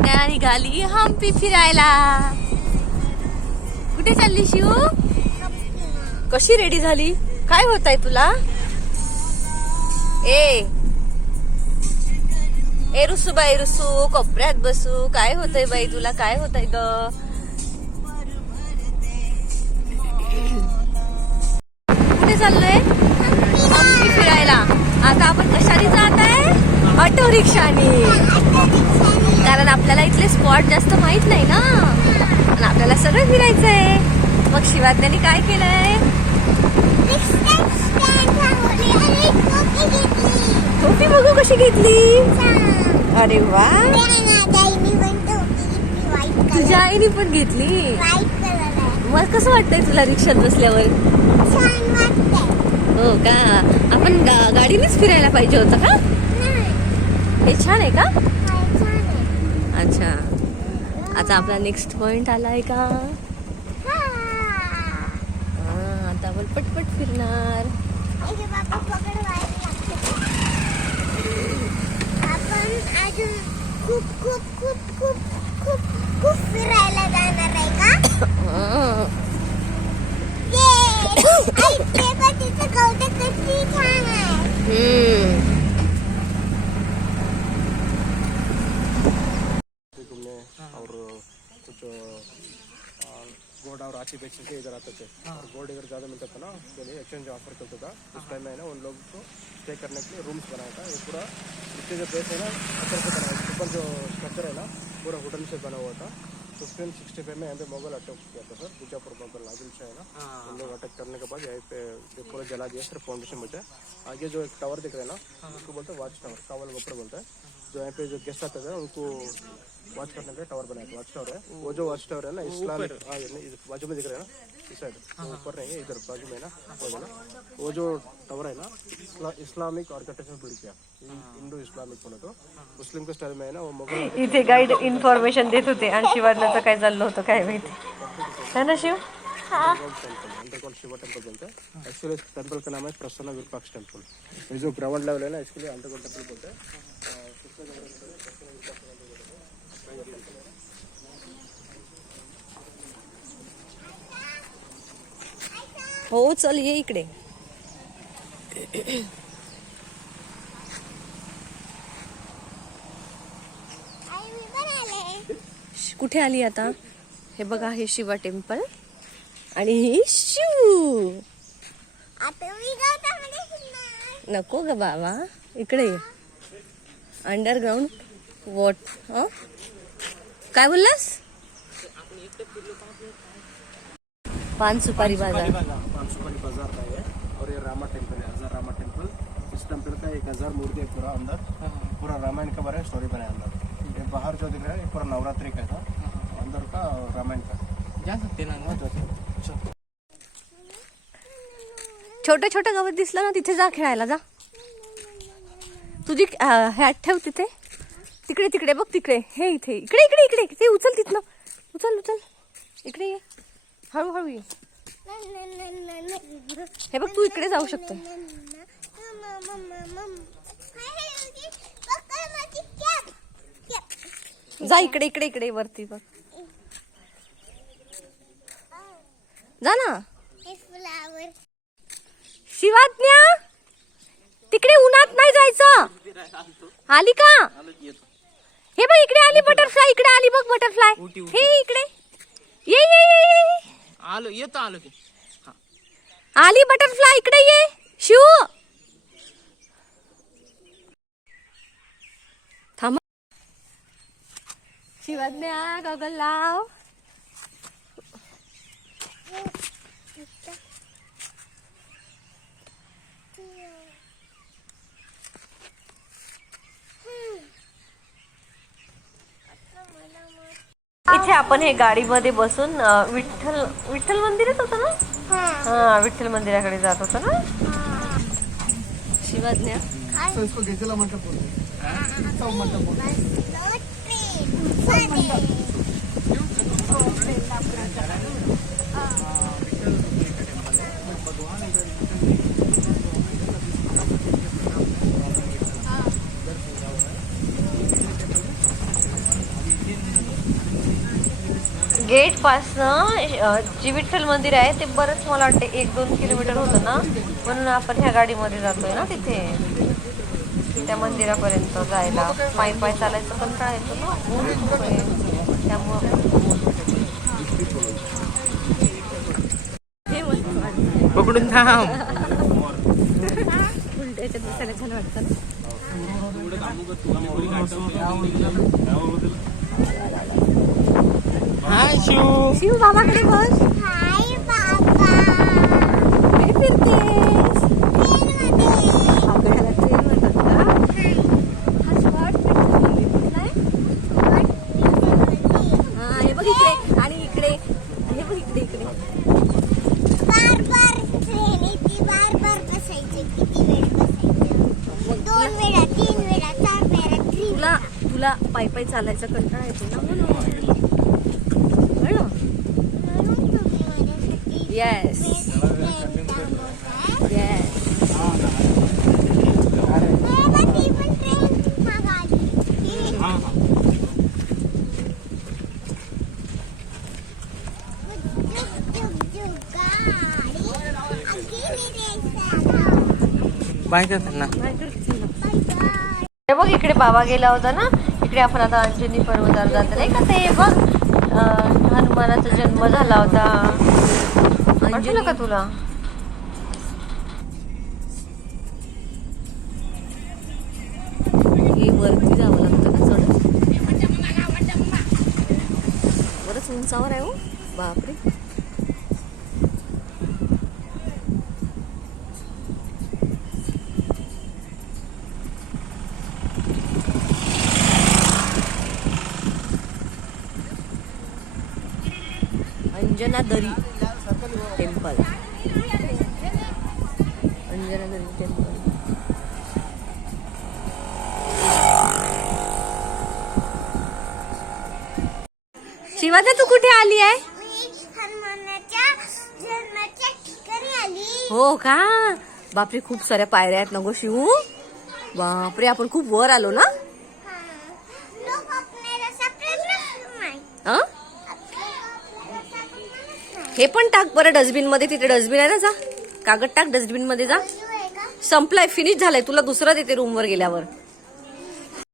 शिवाज्ञा निघाली हम्पी फिरायला कुठे चालली शिव? कशी रेडी झाली? काय होत आहे तुला? ए. ए रुसू बाई रुसू कोपऱ्यात बसू. काय होतंय बाई तुला? काय होतंय ग? कुठे चाललोय? हम्पी फिरायला आता आपण कशाने जात आहे? ऑटो रिक्षाने. कारण आपल्याला इथले स्पॉट जास्त माहीत नाही ना. आणि आपल्याला सगळं फिरायचं आहे मग शिवाज्ञानी काय केलंय? टोपी बघू कशी घेतली? अरे वा. तुझ्या आईने पण घेतली? मग कसं वाटतंय तुला रिक्षात बसल्यावर? हो का? आपण गाडीनेच फिरायला पाहिजे होतं का? छान आहे का? अच्छा. आता आपला नेक्स्ट पॉइंट आलाय का? हा, आता आपण पटपट फिरणार. खूप खूप खूप खूप खूप खूप फिरायला जाणार आहे का. ये आई ते पण तिचं कौतुक किती छान आहे. गोल्ड और आची बेचने के इधर आते थे और गोल्ड इधर ज़्यादा मिलता था ना उसके लिए एक्सचेंज ऑफर करता था उस टाइम में है ना उन लोगों को स्टे करने के लिए रूम्स बनाया था ये पूरा इसके जो बेस है ना पत्थर से बनाया था ऊपर जो स्ट्रक्चर है ना पूरा वुडन से बना हुआ था फिफ्टीन सिक्सटी फाइव में यहाँ पे मोगल अटैक किया था सर बीजापुर मोगल नागिल से है ना उन लोग अटैक करने के बाद यहाँ पे जो पूरा जला दिया सिर्फ फाउंडेशन बचा आगे जो एक टावर दिख रहा है ना उसको बोलते हैं वॉच टावर कावल गोपर बोलते हैं जो यहाँ पे जो गेस्ट आते थे उनको वॉच करने के टावर बनाया वॉच टावर है. वो जो वॉच टावर है ना इस्लामिक हाँ इधर बाजू में दिख रहा है ना? इस साइड ऊपर नहीं है इधर बाजू में है ना? वो है ना? वो जो टावर है ना इस्ला, इस्लामिक आर्किटेक्चर बिल्ड किया. इंडो इस्लामिक बोला तो. मुस्लिम के स्टाइल में है ना वो मुगल इथे गाईड इन्फॉर्मेशन देत होते आणि शिवाज्ञाचं काय चाललं होतं काय माहिती. है ना शिव? अंडरग्राउंड शिवा टेम्पल बोलते हैं एक्चुअली इस टेम्पल का नाम है प्रसन्न विरूपाक्ष टेम्पल ये जो ग्राउंड लेवल है ना इसके लिए अंडरग्राउंड टेम्पल बोलते हैं हैं। चल ये इकडे. कुठे आली आता? हे बघा हे शिवा टेम्पल आणि ही शिव. नको ग बाबा इकडे ये. Underground what? काय बोललास? पान सुपारी बाजार. पाँच सुपारी बाजार का है और ये रामा टेम्पल है हजार रामा टेम्पल. इस टेम्पल का एक हजार मूर्ति है पूरा अंदर. पूरा रामायण के बारे में स्टोरी बनाया अंदर. ये बाहर जो दिख रहा है ये पूरा नवरात्रि का था अंदर का रामायण का? जा सकते ना? जैसे छोटं छोटं गवत दिसलं ना तिथे जा खेळायला जा. तुझी हॅट ठेव तिथे. तिकडे तिकडे बघ तिकडे. हे इथे. इकडे इकडे इकडे. ते उचल तिथनं. उचल उचल. इकडे ये. हळूहळू ये. हे बघ तू इकडे जाऊ शकतो जा इकडे इकडे इकडे वरती बघ. जा ना. शिवाज्ञा! तिकडे उन्हात नाही जायचं. आली का? हे बघ इकडे आली बटरफ्लाय इकडे आली बघ बटरफ्लाय. हे इकडे. ये ये ये ये, ये. आलो येतो आलो की. आली बटरफ्लाय इकडे ये. शिव. थांब. शिवाज्ञा गॉगल लाव. इथे आपण हे गाडीमध्ये बसून विठ्ठल विठ्ठल मंदिरच होतं ना? हा. विठ्ठल मंदिराकडे जात होतो ना? शिवाज्ञा इसको गेजेला मंडप बोलते Thank गेट पासनं जी विठ्ठल मंदिर आहे ते बरंच मला वाटते एक दोन किलोमीटर होतं ना म्हणून आपण ह्या गाडीमध्ये जातोय ना तिथे त्या मंदिरापर्यंत जायला पायी पायी चालायचं कंटाळा येतो ना. त्यामुळं हे. पकडून थांब उलट्याच्या दिसायला छान वाटतं हाय शिव शिव बाबाकडे बस हाय बाबा कुठे फिरतेस ट्रेनमध्ये. आपल्याला ट्रेन म्हणतात का हा स्पॉट कुठला आहे हा हे बघ इकडे आणि इकडे हे बघ इकडे इकडे बार बार ट्रेन येते बार बार बसायचं किती वेळ बसायचं दोन वेळा तीन वेळा चार वेळा तुला तुला पायी पायी चालायचा कंटाळा येतो ना म्हणून बाय कर त्यांना. Bye bye. हे बघ इकडे बाबा गेला होता ना. इकडे आपण आता अंजनी पर्वतावर जातो नाही का ते? बघ हनुमानाचा जन्म झाला होता. आठवलं का तुला? हे वरती जावं लागतं ना चढ. बरंच उंचावर आहे हो. बापरे. अंजनादरी टेम्पल. अंजनादरी टेम्पल. शिवाजा तू कुठे आली आहे? हो का? बापरे खूप साऱ्या पायऱ्या आहेत ना गो शिवू? बापरे आपण खूप वर आलो ना? हे पण टाक बरं डस्टबिनमध्ये तिथे डस्टबिन आहे ना जा. कागद टाक डस्टबिनमध्ये जा संपलाय फिनिश झालाय. तुला दुसरा देते रूम वर गेल्यावर.